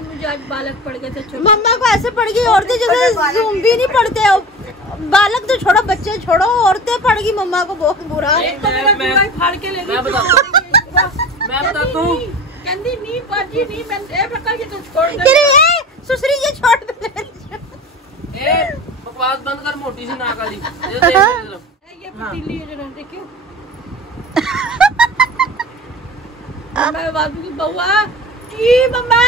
बहन मुझे आज बालक पड़ गए थे। मम्मा को ऐसे पड़ गई औरतें जैसे ज़ूम्बी नहीं पड़ते हो। बालक तो छोड़ो, बच्चे छोड़ो, औरतें पड़ गई मम्मा को बहुत बुरा। फाड़ के ले मैं बताता हूँ कहती नहीं पाजी नहीं मैं ये तो छोड़ दे तेरे सुसरी ये छोड़ दे। बकवास बंद कर, मोटी सी नाक वाली। ये पतीली है जरा देखियो। मैं बाबू की बउआ की मम्मा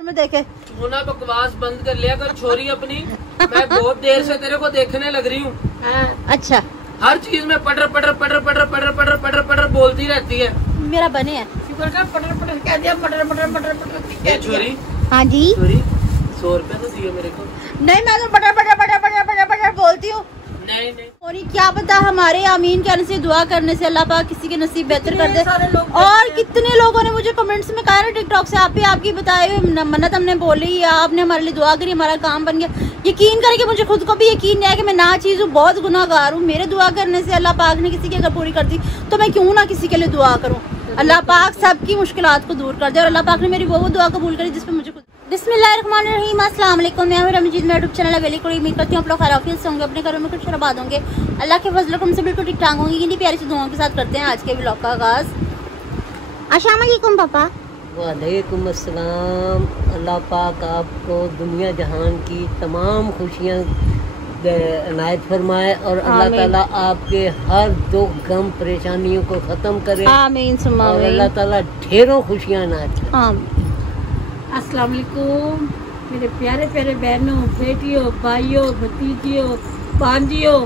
मैं देखे होना, बकवास बंद कर लिया कर छोरी अपनी। मैं बहुत देर से तेरे को देखने लग रही हूँ। अच्छा, हर चीज में पटर पटर पटर पटर पटर पटर पटर पटर बोलती रहती है। मेरा बने है शुक्र का पटर पटर कह दिया, पटर पटर पटर पटर ये छोरी। हाँ जी छोरी 100 रुपया तो दियो मेरे को। नहीं, मैं तो पटर पटर पटर पटर पटर पटर बोलती हूँ। नहीं नहीं, और क्या पता हमारे आमीन कहने से, दुआ करने से अल्लाह पाक किसी के नसीब बेहतर कर दे। और कितने लोगों ने मुझे कमेंट्स में कहा ना टिकटॉक से, आप ही आपकी बताए हुए मन्नत हमने बोली, आपने हमारे लिए दुआ करी, हमारा काम बन गया। यकीन करके मुझे खुद को भी यकीन नहीं है कि मैं ना चीज़ हूँ, बहुत गुनाहगार हूँ। मेरे दुआ करने से अल्लाह पाक ने किसी की अगर पूरी कर दी तो मैं क्यों ना किसी के लिए दुआ करूँ। अल्लाह पाक सबकी मुश्किलात को दूर कर दे और अल्लाह पाक ने मेरी वो दुआ कबूल करी जिसपे मुझे खुद। बिस्मिल्लाहिर्रहमानिर्रहीम, अस्सलाम वालेकुम। मैं हूं रमजीत, मेरा यूट्यूब चैनल अवेली को उम्मीद करती हूँ आप लोग खैरियत से होंगे, अपने घरों में कुछ आबाद होंगे, अल्लाह के फजल से बिल्कुल ठीक ठाक होंगे। इन्हीं प्यारी सी दुआओं के साथ करते हैं आज के व्लॉग का आगाज। अस्सलाम वालेकुम पापा। वालेकुम अस्सलाम। अल्लाह पाक आपको दुनिया जहान की तमाम खुशियाँ इनायत फरमाए और अल्लाह ताला आपके हर दुख गम परेशानियों को ख़त्म करे। आमीन सुम्मा और आमीन। अल्लाह ताला ढेरों खुशियाँ इनायत। अस्सलाम वालेकुम मेरे प्यारे प्यारे बहनों, बेटियों, भाइयों, भतीजियों, भांजियों,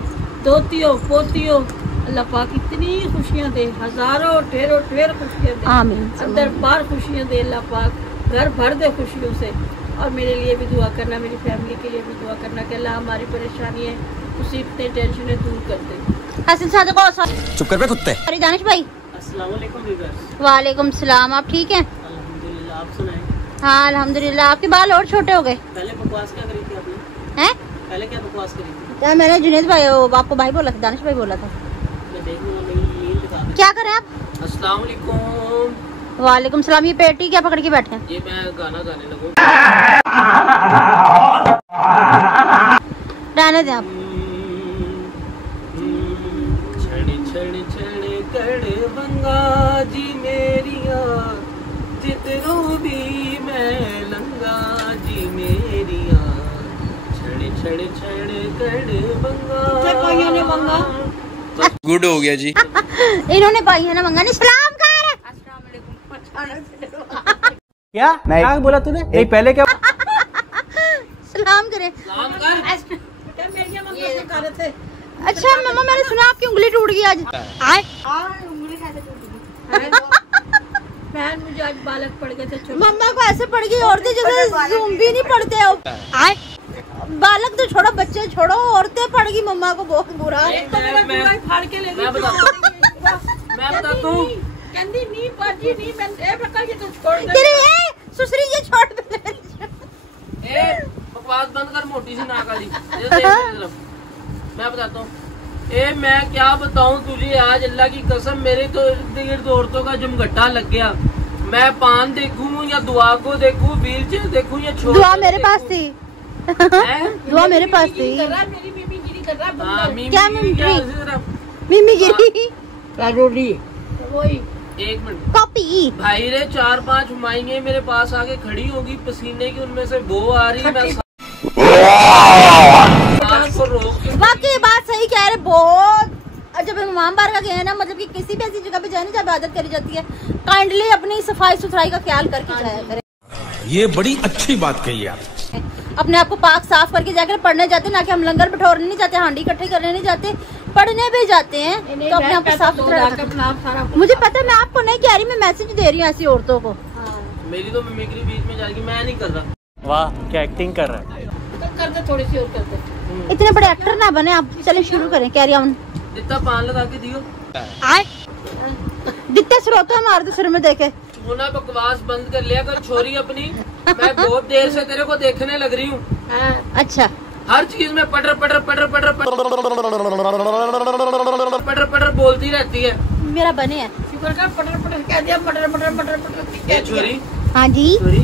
दोतियों, पोतियों, अल्लाह पाक इतनी खुशियाँ दे, हजारों ढेरों ढेर खुशियाँ दे, आमीन। अंदर बार खुशियाँ दे अल्लाह पाक, घर भर दे खुशियों से। और मेरे लिए भी दुआ करना, मेरी फैमिली के लिए भी दुआ करना कि अल्लाह हमारी परेशानी है, मुसीबतें, टेंशनें दूर कर दे। चुप कर बे कुत्ते। दानिश भाई अस्सलाम वालेकुम। वालेकुम सलाम। आप ठीक हैं? अल्हम्दुलिल्लाह, आप सुनाएं। हाँ अल्हम्दुलिल्लाह। आपके बाल और छोटे हो गए पहले बकवास क्या करी थी आपने? हैं? पहले क्या बकवास करी थी? मैंने जुनेद भाई आपको भाई बोला था, दानिश भाई बोला था। मैं देख लूँगा, मेरी नींद दिखा दे। क्या करें आप? अस्सलाम वालेकुम। वालेकुम सलाम। ये पेटी क्या पकड़ के बैठे हैं? ये मैं गाना गाने लगूं। रहने दें आप। छड़ी छड़ी छड़ी कड़ बंगा जी मेरिया, तितरू भी मैं लंगा जी मेरिया, छड़ी छड़ी छड़ी कड़ बंगा। गुड हो गया जी। इन्होंने पाई है ना मंगा ने सलाम कर। क्या नहीं क्या बोला तूने? नहीं पहले क्या सलाम करे। सलाम कर। अच्छा मम्मा, मैंने सुना आपकी उंगली टूट गई आज। उंगली कैसे टूट गई? बहन मुझे आज बालक पड़ गए थे। मम्मा को ऐसे पड़ गई औरतें जैसे ज़ूम्बी नहीं पड़ते हो। बालक तो छोड़ो, बच्चे छोड़ो, औरतें पड़ गई मम्मा को बहुत बुरा। फाड़ के ले मैं बताता हूँ कहती नहीं पाजी नहीं मैं ये तो छोड़ दे तेरे सुसरी ये छोड़ दे। बकवास बंद कर, मोटी सी नाक वाली। मैं बताता हूँ, मैं क्या बताऊँ तुझे, आज अल्लाह की कसम मेरे तो इर्द गिर्द औरतों का जुमगट्टा लग गया। मैं पान देखूं या दुआ को देखूं, व्हील चेयर देखूं या छोड़। दुआ मेरे पास थी। दुआ मेरे पास थी। मेरी बीबी गिरी कर रहा है। क्या मिमी गिरी? क्या रोटी? वही एक मिनट। कॉपी भाई रे 4-5 हुमाइंगे मेरे पास आके खड़ी होगी, पसीने की उनमें से बो आ रही। मैं को रोक के वाकई बात सही कह रहे। बहुत जब इमाम बारगाह गए हैं ना, मतलब कि किसी भी ऐसी जगह पे जाए ना जब इबादत करी जाती है, काइंडली अपनी सफाई सुथराई का ख्याल करके जाया करें। ये बड़ी अच्छी बात कही आप। अपने आप को पाक साफ करके जाकर पढ़ने जाते, ना कि हम लंगर बिठोरने नहीं जाते, हांडी इकट्ठे करने नहीं जाते, पढ़ने भी जाते हैं। तो अपने आप को साफ सुथरा रखें। मुझे पता है, मैं आपको नहीं कह रही, मैं मैसेज दे रही हूँ ऐसी औरतों को। मेरी तो मिमिक्री बीच में जाएगी, मैं नहीं कर रहा। वाह क्या एक्टिंग कर रहा है। कर दे, थोड़ी सी और कर दे। इतने बड़े एक्टर ना बने आप। चले शुरू करें। Carry on. जितना पान लगा के दियो। जितने स्रोत मार दो सिर में देखे। होना, बकवास बंद कर लिया कर छोरी अपनी। मैं बहुत देर से तेरे को देखने लग रही हूँ। अच्छा, हर चीज में पटर पटर पटर पटर पटर पटर पटर बोलती रहती है। मेरा बने है। कर पटर पटर कह दिया, पटर पटर पटर पटर। ये छोरी हाँ जी। छोरी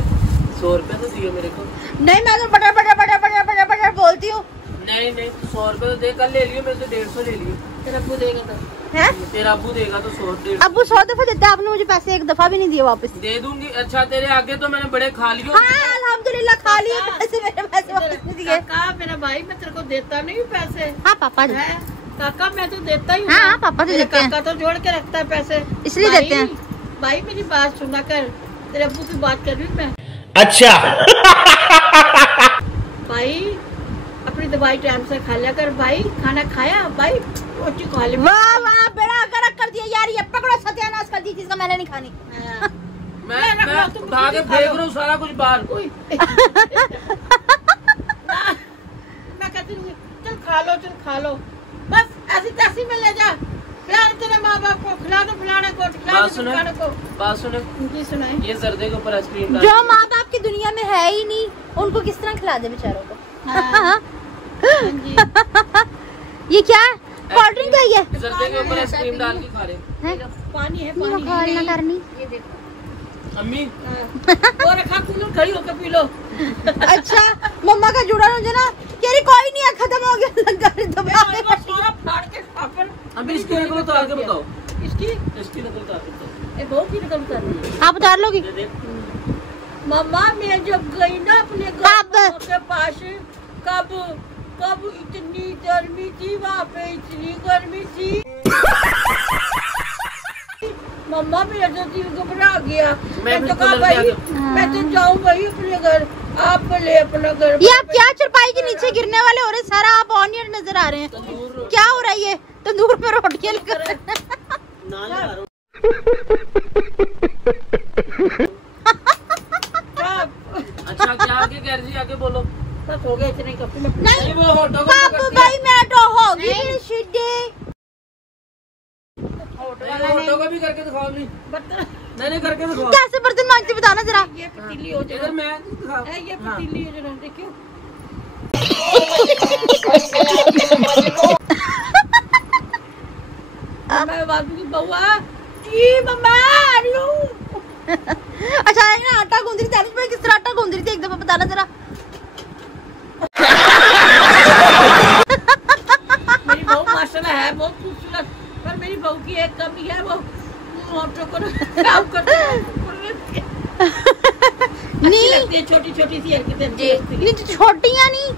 100 रुपए तो दियो मेरे को। नहीं मैं तो butter butter butter butter butter butter बोलती हूँ। नहीं 100 रुपए तो दे, कल ले लियो, मेरे से 150 ले लियो। तेरा अब्बू देगा तो है? तेरा अब्बू देगा तो 100 अब्बू 100 दफा देते हैं, आपने मुझे पैसे एक दफा भी नहीं दिए वापस। दे दूंगी। अच्छा तेरे आगे तो मैंने बड़े खा लिए। हाँ अल्हम्दुलिल्लाह खा लिए पैसे, मेरे पैसे वापस नहीं दिए। काका मेरा भाई, मैं तेरे को देता नहीं हूँ पैसे। हाँ पापा जी। है काका, मैं तो देता ही हूँ। हाँ पापा तो मेरे देते हैं, काका तो जोड़ के रखता है पैसे, इसलिए भाई- देते हैं। भाई मेरी बात सुना कर, तेरे अब्बू की बात कर रही हूँ मैं। अच्छा। भाई अपनी दवाई टाइम से खा लिया कर भाई। खाना खाया भाई, रोटी खा ले। वाह वाह बड़ा गरक कर दिया यार, ये पकड़ो सत्यानाश कर दी जिसका मैंने नहीं खानी। हाँ। मैं उठा के फेंक रहा हूँ सारा कुछ बाहर। मैं कहती हूँ चल खा लो बस, ऐसी तैसी में ले जा, खिला दे तेरे माँ बाप को, खिला दो फलाने को, खिला बात दो सुने, फलाने को। बात सुने, जी सुनाए। ये जर्दे के ऊपर आइसक्रीम डाल। जो माँ बाप की दुनिया में है ही नहीं, उनको किस तरह खिला दे बेचारों को। हाँ। जी। ये क्या है? कोल्ड ड्रिंक है ये? जर्दे के ऊपर आइसक्रीम डाल के खा रहे। हैं? पानी है, नहीं, वो पानी खोल ना करनी। ये देखो। अम्मी वो रखा कूलर, खड़ी होकर पी लो। अच्छा मम्मा का जुड़ा मुझे ना कह रही कोई नहीं है, खत्म हो गया लंगर दोबारा। सारा फाड़ के खाकर। अम्मी इसकी नकल उतार के बताओ। इसकी नकल उतार के बताओ। ये बहुत ही निकल कर। आप उतार लोगी? ये देख। मम्मा मैं जब गई ना अपने कब? के पास, कब इतनी गर्मी थी वहाँ पे, इतनी गर्मी थी मम्मा मेरा तो दिल घबरा गया। मैं तो कहा भाई मैं तो जाऊँ भाई अपने घर, आप ले अपना घर। ये आप क्या चरपाई के नीचे गिरने वाले हो रहे, सारा आप ऑनियन नजर आ रहे हैं। क्या हो रहा है ये? तंदूर में रोटियां लेकर अच्छा क्या आगे कह रही, आगे बोलो। बस हो गया इतने कप में। नहीं वो होटल को कब करती है। भाई मैं तो होगी सीधे। ऑटो को भी करके दिखाओ। नहीं करके दिखाओ। कैसे बर्तन मांजते बताना जरा। ये पतीली हो इधर मैं दिखाओ। है, ये पतीली हो जरा देखियो। मैं बाबू की बउआ जी मम्मा आलू। अच्छा है ना आटा गूंद रही थी, मैं किस तरह आटा गूंद रही थी एक दफा बताना जरा। मेरी बहू माशाल्लाह है बहुत खूबसूरत, पर मेरी बहू की एक कमी है, वो ऑटो को काम करती है। नहीं छोटी छोटी सी हरकतें नहीं छोटियां नहीं,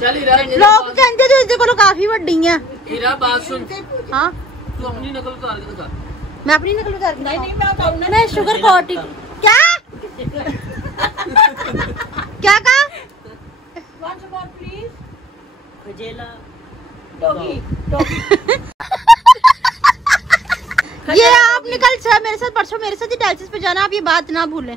चल हीरा लोग कहते तो इसके को काफी बड़ी हैं। हीरा बात सुन, हाँ तू अपनी नकल उतार के दिखा। मैं अपनी नकल उतार नहीं नहीं मैं बताऊँ ना। मैं शुगर कोटी क्या क्या कहा? Once more please. खजेला डॉगी डॉगी। ये आप निकल सर मेरे साथ परसों मेरे साथ ही टैक्सी पे जाना, आप ये बात ना भूलें।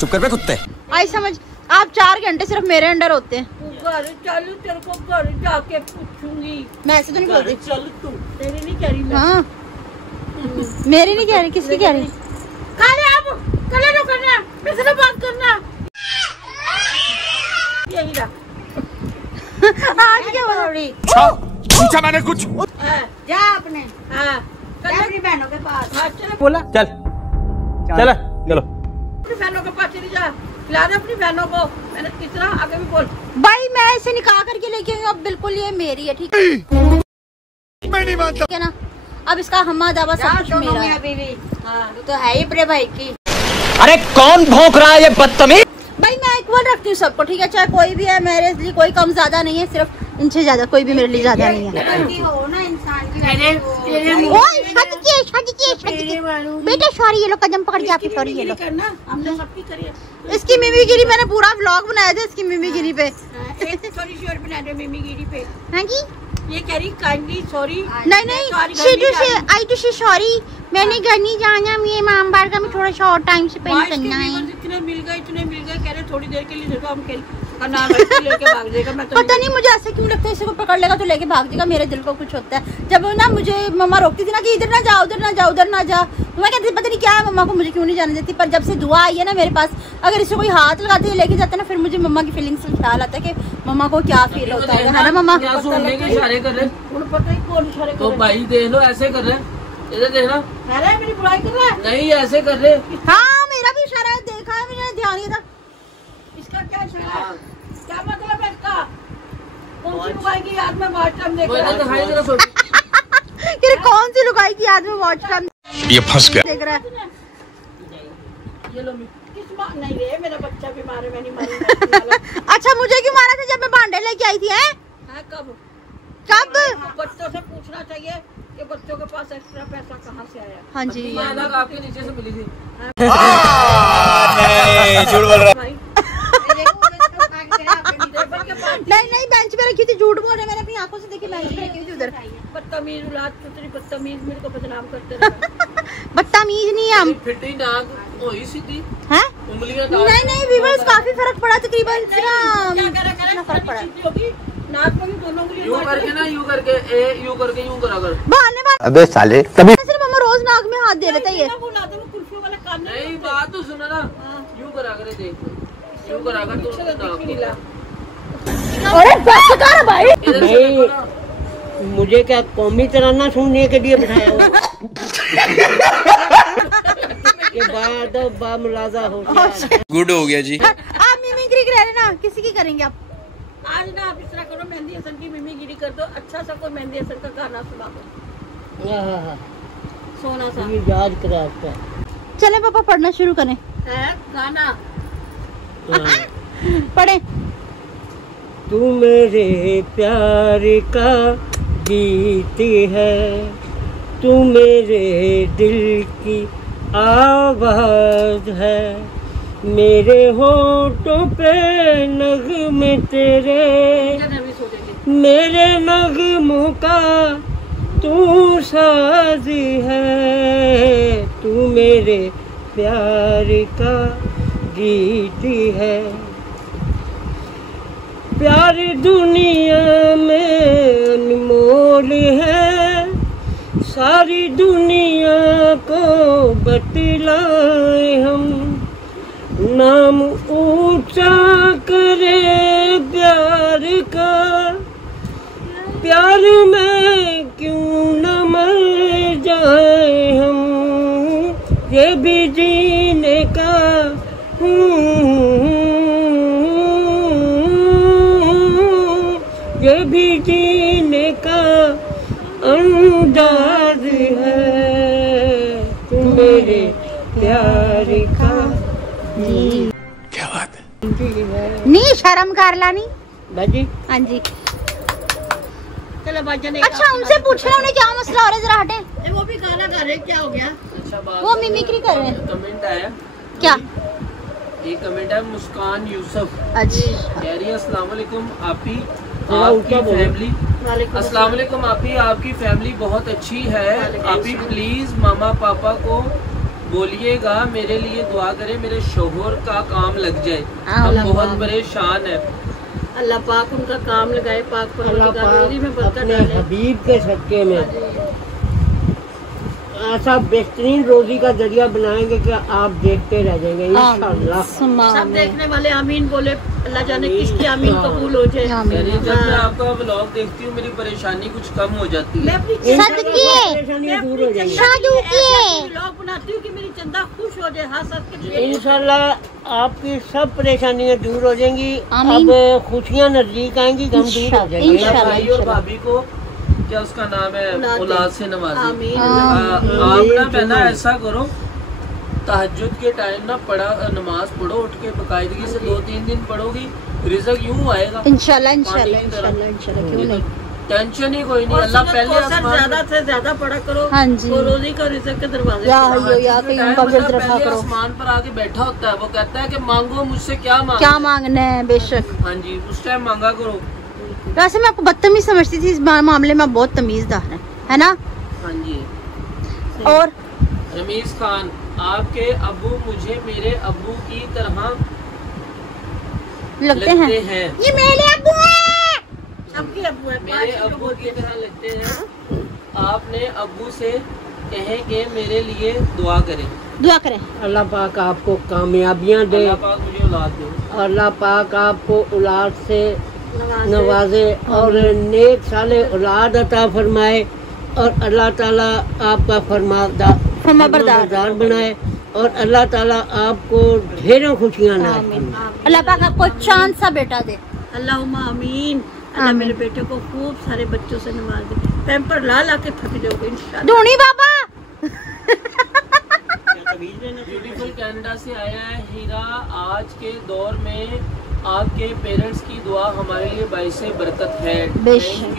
चुप कर बे कुत्ते। आई समझ, आप 4 घंटे सिर्फ मेरे अंडर होते हैं। घर चल, तेरे को घर जाके पूछूंगी। मैं ऐसे तो नहीं बोल रही। चल तू। तेरी नहीं कह रही मैं। हाँ मेरी नहीं कह रही, किसकी कह रही? खाने आप कल जो करना, मेरे से बात करना। यही रहा। आज क्या बोल रही? पूछा मैंने कुछ। जा अपने। हाँ अपनी बहनों के पास। हाँ चलो बोला चल चल चलो। अपनी बहनों के पास चली जा, खिला दे अपनी बहनों को। मैंने किस तरह आगे भी बोल। भाई मैं इसे निकाह करके लेके आई हूँ, अब बिल्कुल ये मेरी है, ठीक है? मैं नहीं मानता। ठीक है ना, अब इसका हम्मा दावा सब कुछ मेरा है। बीवी हाँ तो है ही अपने भाई की। अरे कौन भौंक रहा है ये बदतमीज? भाई मैं इक्वल रखती हूँ सबको, ठीक है? चाहे कोई भी है, मेरे लिए कोई कम ज्यादा नहीं है, सिर्फ इनसे ज्यादा कोई भी मेरे लिए ज्यादा नहीं है। हो ना इंसान की। ओए शादी की बेटा सॉरी, ये लो कदम पकड़ के आपकी सॉरी ये लो। करना हमने सबकी करी है। इसकी मिमीगिरी मैंने पूरा व्लॉग बनाया था इसकी मिमीगिरी पे। एक छोटी सी और बना दो मिमीगिरी पे। हाँ जी ये कह रही काइंडली सॉरी। नहीं आई टू से सॉरी, मैंने घर नहीं जाना, ये मामबार का मैं थोड़ा शॉर्ट टाइम से पेंट करना है। इतने मिल गए कह रहे थोड़ी देर के लिए देखो हम लेके भाग जाएगा। मैं तो पता नहीं मुझे ऐसे क्यों लगता है, इसे को पकड़ लेगा तो लेके भाग जाएगा, मेरे दिल को कुछ होता है। जब ना मुझे मम्मा रोकती थी ना कि इधर ना जाओ उधर ना जाओ उधर ना जा, तो मैं कहती पता नहीं क्या है मम्मा को मुझे क्यों नहीं जाने देती। पर जब से दुआ आई है ना मेरे पास, अगर इसे कोई हाथ लगाते हुए लेके जाता है ना, फिर मुझे मम्मा की फीलिंग से ख्याल आता है कि मम्मा को क्या फील होता है ना मम्मा। क्या सुनने के इशारे कर रहे? उन्हें पता ही कौन इशारे तो भाई देख लो ऐसे कर रहे। इधर देखना। अरे मेरी बुराई कर रहा है। नहीं ऐसे कर रहे। हाँ मेरा भी इशारा देखा है, मैंने ध्यान नहीं था। इसका क्या इशारा है? क्या मतलब है इसका? कौन सी बुराई की याद में वॉशरूम देख रहा है? दिखाई जरा छोटी। ये कौन सी लुगाई की याद में वॉच टाइम ये फंस गया। देख रहा है? ये लो किस बात नहीं रे, मेरा बच्चा बीमार है, मैं नहीं मारूंगा। अच्छा मुझे क्यों मारा था जब मैं भांडे लेके आई थी? है हाँ, कब कब? बच्चों से पूछना चाहिए कि बच्चों के पास एक्स्ट्रा पैसा कहाँ से आया। हाँ जी ये अलग आपके नीचे से मिली थी। झूठ बोल रहा। भाई नहीं बेंच पे रखी थी, झूठ बोल रहे, मैंने अपनी आंखों से देखी, बेंच पे रखी थी उधर। बदतमीज औलाद, कितनी बदतमीज, मेरे को बदनाम करते रहे। बदतमीज नहीं हम फिटी नाक होई सीधी हैं? उंगलियां नहीं व्यूअर्स काफी फर्क पड़ा, तकरीबन क्या करे इतना फर्क पड़ा। होगी नाक में भी दोनों उंगलियां यूं करके ना, यूं करके यूं करके यूं करा कर। बहाने बात। अबे साले तभी सिर्फ मम्मा रोज नाक में हाथ दे देता है ये। वो लाते वो कुल्फियों वाला काम नहीं बात तो सुना ना, यूं करा करे देख, यूं करा कर तो दिख नहीं रहा। अरे बस कर भाई। इधर से देखो ना। मुझे क्या कौमी तराना सुनने के लिए बिठाया हुआ? ये बाद बामुलाजा हो गया। गुड हो गया जी। आप मिमिक्री कर रहे ना, किसी की करेंगे आप? आज ना आप इस तरह करो, मेहंदी हसन की मिमीगिरी कर दो, अच्छा सा कोई मेहंदी हसन का गाना सुना दो, सोना सा ये याद कराता है। चले पापा पढ़ना शुरू करें। है गाना। पढ़े। तू मेरे प्यार का गीत है, तू मेरे दिल की आवाज है, मेरे होठों पे नगमे तेरे, मेरे नगमों का तू साज़ी है, तू मेरे प्यार का गीत है। प्यार दुनिया में अनमोल है, सारी दुनिया को बतलाए हम, नाम ऊंचा करे प्यार का, प्यार में क्यों न मर जाए हम, ये भी जीने का ये भी जीने का अंदाज है, तू मेरे प्यार का क्या बात है। नहीं शर्म कर लानी बाजी। हाँ जी। चलो बाजा ने अच्छा उनसे पूछ रहे उन्हें क्या मसला हो रहा है, जरा हटे। वो भी गाना गा रहे, क्या हो गया? अच्छा बात, वो मिमिक्री कर रहे हैं। कमेंट आया, क्या? एक कमेंट है मुस्कान यूसुफ, अच्छा कह रही है अस्सलाम वालेकुम आपी, थोड़ा आपकी ऊंचा बोलो। फैमिली, अस्सलाम वालेकुम आपी, आपकी फैमिली बहुत अच्छी है, आपी प्लीज मामा पापा को बोलिएगा मेरे लिए दुआ करें, मेरे शोहर का काम लग जाए, हम बहुत परेशान है। अल्लाह पाक उनका काम लगाए, पाक अल्लाह रोजी में पाक बरकत अपने डाले। हबीब के सदके में ऐसा बेहतरीन रोजी का जरिया बनाएंगे कि आप देखते रह जाएंगे इंशाअल्लाह। सब देखने वाले आमीन बोले, अल्लाह जाने किसकी आमीन कबूल हो जाए। कह रही है, जब मैं आपका व्लॉग देखती हूँ मेरी परेशानी कुछ कम हो जाती मैं है। अपनी परेशानियां दूर हो जाएंगी व्लॉग बनाती हूँ कि मेरी चंदा खुश हो जाए, हंस हंस के। इंशाल्लाह आपकी सब परेशानियां दूर हो जाएंगी, आमीन। अब खुशियां नजदीक आएंगी, गम दूर हो जाएंगे। इंशाल्लाह। भाई और भाभी को क्या उसका नाम है, औलाद से नवाजी। आमीन। आप ना पहला ऐसा करो, तहज्जुद के टाइम ना नमाज पढ़ो, उठ के बाकायदगी से 2-3 दिन पढ़ोगी, रिज़्क यूं आएगा इंशाल्लाह पानी की तरह। क्यों नहीं। टेंशन ही कोई नहीं, अल्लाह पहले आसमान ज्यादा से ज्यादा पढ़ा करो। हाँ जी। तो रोजी का रिज़्क के दरवाजे या खुला। हयो या कहीं उनका पहले गिरद रखा करो। आसमान पर आके बैठा होता है, वो कहता है कि मांगो मुझसे, क्या मांगो। क्या मांगना है, बेशक। हाँ जी, उस टाइम मांगा करो। वैसे मैं आपको बदतमीज समझती थी, इस मामले में आप बहुत तमीजदार है ना? हाँ जी। और रमीज खान, आपके अब्बू मुझे मेरे अब्बू की तरह लगते हैं। ये मेरे अब्बू हैं। सबके अब्बू है, मेरे अब्बू की तरह लगते हैं। आपने अब्बू से कहें कि मेरे लिए दुआ करें। दुआ करें। अल्लाह पाक आपको कामयाबियां दे, अल्लाह पाक मुझे औलाद दे। अल्लाह पाक आपको औलाद से नवाजे और नेक साले औलाद अता फरमाए, और अल्लाह ताला आपका फरमाबरदार बनाए और अल्लाह ताला आपको ढेरों खुशियाँ नाज़िल फरमाए। अल्लाह पाक आपको चांद सा बेटा दे। अल्लाहुम्मा आमीन। अल्लाह मेरे बेटे को खूब सारे बच्चों से नवाज दे। पैम्पर ला ला के थक जाओगे इंशाल्लाह। धोनी बाबा ब्यूटीफुल कनाडा से आया है हीरा। आज के दौर में आपके पेरेंट्स की दुआ हमारे लिए बाइस बरकत है।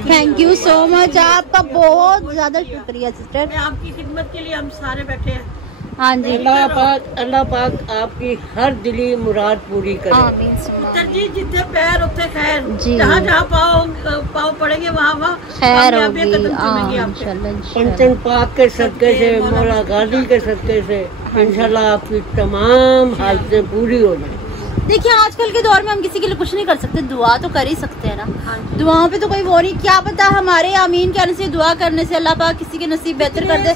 थैंक यू सो मच, आपका बहुत ज्यादा शुक्रिया सिस्टर। मैं आपकी खिदमत के लिए हम सारे बैठे हैं। हाँ जी, अल्लाह पाक आपकी हर दिली मुराद पूरी करे। आमीन। पुत्र जी जितने पैर उतने खैर, जी। जहाँ जहाँ पाँव पड़ेंगे वहाँ खैर कामयाबी होगी। कदम चुमेंगे आपके। पंचन पाक के सदके से, मौला गाजी के सदके से इंशाल्लाह आपकी तमाम हालतें पूरी हो जाए। देखिए आजकल के दौर में हम किसी के लिए कुछ नहीं कर सकते, दुआ तो कर ही सकते हैं ना। दुआओं पे तो कोई वो नहीं, क्या पता हमारे आमीन कहने से, दुआ करने से अल्लाह पाक किसी के नसीब बेहतर कर दे।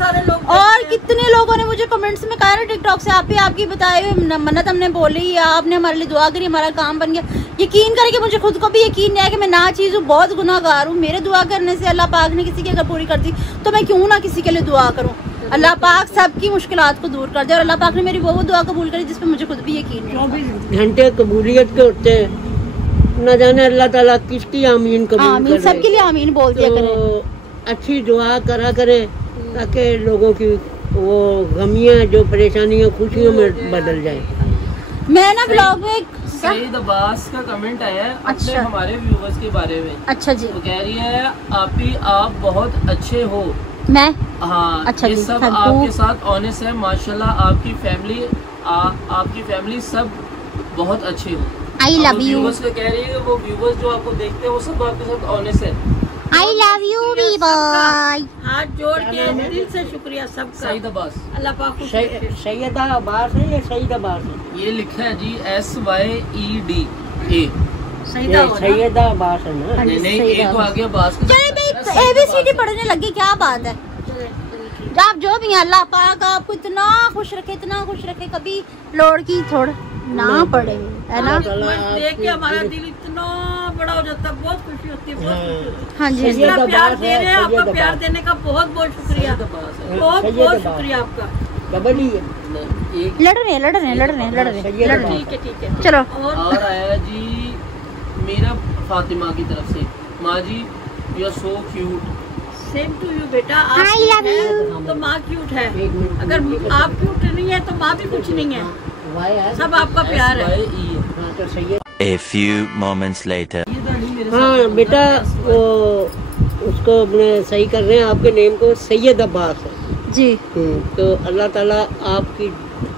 और कितने लोगों ने मुझे कमेंट्स में कहा ना टिकटॉक से, आप ही आपकी बताए हुए मन्नत हमने बोली या आपने हमारे लिए दुआ करी, हमारा काम बन गया। यकीन करके मुझे खुद को भी यकीन नहीं है कि मैं ना चीज़ हूँ, बहुत गुनाहगार हूँ। मेरे दुआ करने से अल्लाह पाक ने किसी की अगर पूरी कर दी तो मैं क्यों ना किसी के लिए दुआ करूँ। अल्लाह पाक सबकी मुश्किलात को दूर कर दे और अल्लाह पाक ने मेरी वो दुआ कबूल करी जिस पे मुझे खुद भी यकीन है। 24 घंटे कबूलियत के होते हैं, न जाने अल्लाह ताला किसकी आमीन कबूल आमीन, करे। सबके लिए आमीन बोल दिया करें। तो अच्छी दुआ करा करे ताकि लोगों की वो गमियाँ जो परेशानियाँ खुशियों में बदल जाए। मैं ना ब्लॉग में सईद अब्बास का कमेंट आया है अपने अच्छा। हमारे व्यूवर्स के बारे में। अच्छा जी, वो कह रही है आप बहुत अच्छे हो। मैं हाँ, अच्छा ये जी, सब thank you। आपके साथ ऑनेस्ट है माशाल्लाह। आपकी फैमिली सब बहुत अच्छे हो। आई लव यू, व्यूवर्स को कह रही है कि वो व्यूवर्स जो आपको देखते हैं वो सब आपके साथ ऑनेस्ट है। आई लव यू वी बॉय। हाथ जोड़ के दिल से शुक्रिया सबका। सईद अब्बास, अल्लाह पाक खुश रखे। सैयदा अब्बास है या सईद अब्बास है? ये लिखा है जी SYEDA। सईदा हो ना? सैयदा अब्बास है ना? नहीं नहीं, सईदा एक तो आगे अब्बास का। चले भाई ABCD पढ़ने लगे, क्या बात है। आप जो भी हैं अल्लाह पाक आपको इतना खुश रखे, कभी लोड की थोड़ा ना पड़े, है ना। देख के हमारा दिल इतना बड़ा हो जाता है, बहुत खुशी होती है, बहुत खुशी होती है। हाँ जी, इतना प्यार दे रहे हैं, आपका प्यार देने का बहुत बहुत शुक्रिया, बहुत शुक्रिया आपका। डबल ही है। एक लड़ रहे हैं। ठीक है चलो और आया जी मेरा फातिमा की तरफ से, माँ जी you are so cute. Same to you बेटा। आप I love क्यूट you। हैं तो माँ क्यूट है, अगर आप क्यूट नहीं है तो माँ भी कुछ नहीं है, सब आपका प्यार है। A few moments later. हाँ बेटा, वो उसको अपने सही कर रहे हैं, आपके नेम को सैयद अब्बास है जी। तो अल्लाह ताला आपकी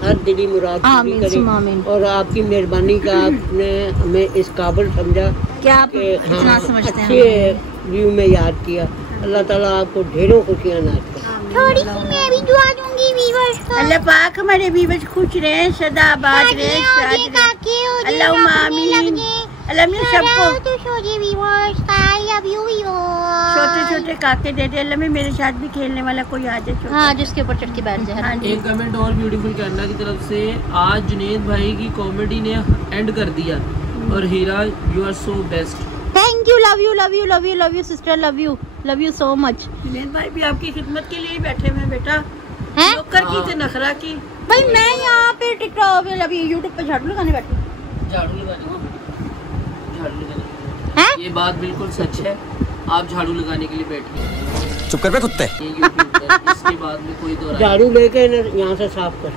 हर दिली मुराद पूरी आमीन, करे आमीन। और आपकी मेहरबानी का आपने हमें इस काबिल समझा क्या आप कि हम इतना समझते अच्छे हैं। व्यू में याद किया। अल्लाह ताला आपको ढेरों खुशियाँ नाज़ करे। थोड़ी सी मैं भी दुआ दूंगी व्यूअर्स को। अल्लाह पाक हमारे व्यूअर्स खुश रहे, सदा आबाद रहे, शाद रहे। अल्लाहुम्मा आमीन। अल्लाह में सबको छोटे छोटे काके दे दे। अल्लाह में मेरे साथ भी खेलने वाला कोई आ जाए। हाँ, जिसके ऊपर चढ़ के बैठ जाए। हाँ जी। एक कमेंट और ब्यूटीफुल कनाडा की तरफ से, आज जुनेद भाई की कॉमेडी ने एंड कर दिया और Heera you are so best. Thank you, love you sister, love you so much. Juned भाई भी आपकी खिदमत के लिए ही बैठे हुए हैं बेटा। हैं? नौकर की थे नखरा की। भाई मैं यहाँ पे टिकटॉक पे अभी यूट्यूब पे झाड़ू लगाने बैठी हूँ। झाड़ू लगाने हैं? ये बात बिल्कुल सच है, आप झाड़ू लगाने के लिए बैठे हैं। चुप कर बे कुत्ते। ये YouTube पर, इसके बाद में कोई दो राय झाड़ू लेके यहाँ से साफ कर।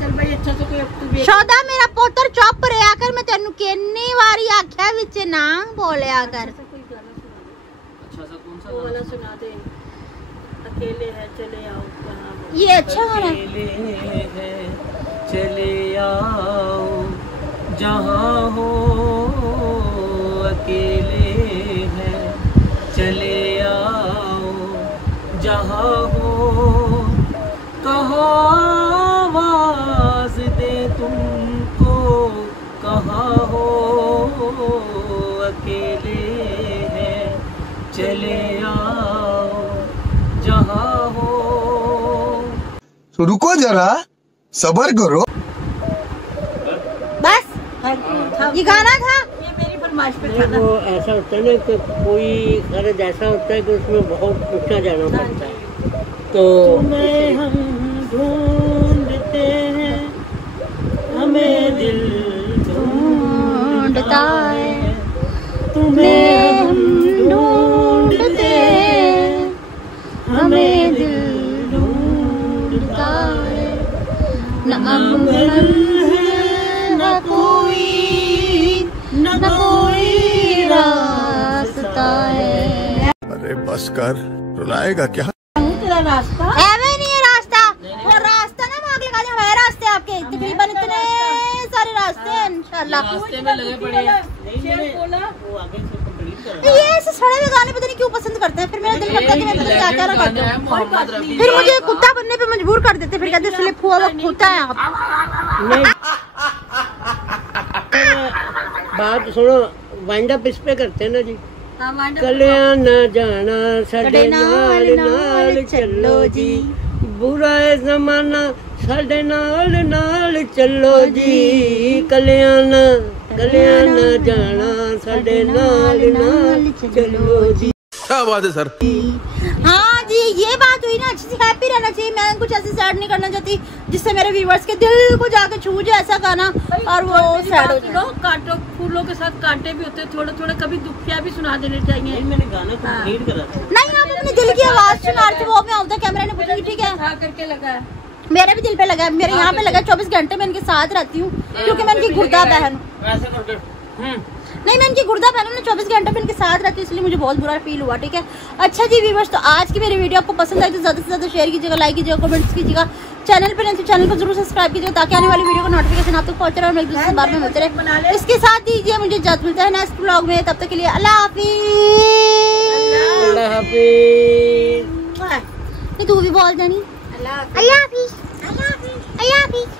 चल भाई अच्छा से कोई अब तू भी शोदा मेरा पोतर चुप रहा कर, मैं तेनू कितनी बारी आख्या विच ना बोलिया कर। कोई गाना सुना अच्छा सा कौन दे, सा वो गाना? वाला सुना दे। अकेले हैं चले आओ कहाँ हो। ये अच्छा गाना है। अकेले हैं चले आओ जहाँ हो, अकेले हैं चले आओ जहाँ हो, कहो आवाज दे तुमको कहाँ हो, अकेले हैं चले आओ जहाँ हो। तो रुको जरा, सबर करो। बस ये गाना था। ये मेरी फरमाइश पे खाना। वो ऐसा होता है ना कि कोई खर्च ऐसा होता है कि उसमें बहुत पूछा जाना पड़ता है। तो तुम्हें हम ढूंढते हैं, हमें दिल ढूंढता है, तुम्हें हम ढूंढते हैं, हमें दिल ढूंढता है, न अमल न कोई रास्ता है। अरे बस कर, रुलाएगा क्या? तेरा रास्ता एवे नहीं है रास्ता, वो रास्ता ना मांग लगा दे, हमारे रास्ते आपके तकरीबन इतने सारे रास्ते हैं इंशाल्लाह। रास्ते में लगे पड़े हैं। शेर बोला वो आगे से कंप्लीट कर ये ऐसे सड़े हुए गाने पता नहीं क्यों पसंद करते हैं, फिर मेरा दिल करता है कि मैं पता नहीं क्या क्या करता हूँ, मोहम्मद रफी। फिर मुझे कुत्ता बनने पे मजबूर कर देते, फिर कहते स्लिप हुआ वो कुत्ता है आप। बात सुनो, वाइंड अप इस पे करते हैं ना जी। हाँ, मांडा कल्याण न जाना साडे नाल नाल चलो जी, बुरा है जमाना साडे नाल नाल चलो जी, कल्याण कल्याण न जाना साडे नाल नाल चलो जी। क्या बात है सर? हाँ जी, ये बात हुई ना, अच्छी सी हैप्पी रहना चाहिए। मैं कुछ ऐसे सैड नहीं करना चाहती जिससे मेरे व्यूवर्स के दिल को जाके छू जाए ऐसा गाना और वो सैड हो जाए। कांटों फूलों के साथ कांटे भी होते हैं, थोड़े थोड़े कभी दुखिया भी सुना देने चाहिए। मैंने गाना कंप्लीट करा था। नहीं, आप अपने दिल की आवाज सुना रहे थे, वो मैं आउट कैमरा ने पूछी ठीक है। था करके लगा है। मेरे भी दिल पे लगा है, मेरे यहाँ पे लगा है। 24 घंटे मैं इनके साथ रहती हूँ क्योंकि मैं इनकी गुर्दा बहन हूँ। ऐसा करके नहीं, मैं इनकी गुर्दा बहन हूँ, 24 घंटे में इनके साथ रहती हूँ, इसलिए मुझे बहुत बुरा फील हुआ। ठीक है, अच्छा जी व्यूअर्स, तो आज की मेरी वीडियो आपको पसंद आई तो ज़्यादा से ज़्यादा शेयर कीजिएगा, लाइक कीजिएगा, कमेंट्स कीजिएगा। चैनल पर नहीं तो चैनल को जरूर सब्सक्राइब कीजिएगा ताकि आने वाली वीडियो को नोटिफिकेशन आप तक पहुँच रहा है और एक दूसरे बार में मिलते रहे। इसके साथ दीजिए मुझे इजाज़त, मिलता है नेक्स्ट ब्लॉग में, तब तक के लिए अल्लाह हाफिज़। अल्लाह हाफिज़। नहीं, तू भी बोल जानी अल्लाह हाफिज़, अल्लाह हाफिज़, अल्लाह हाफिज़।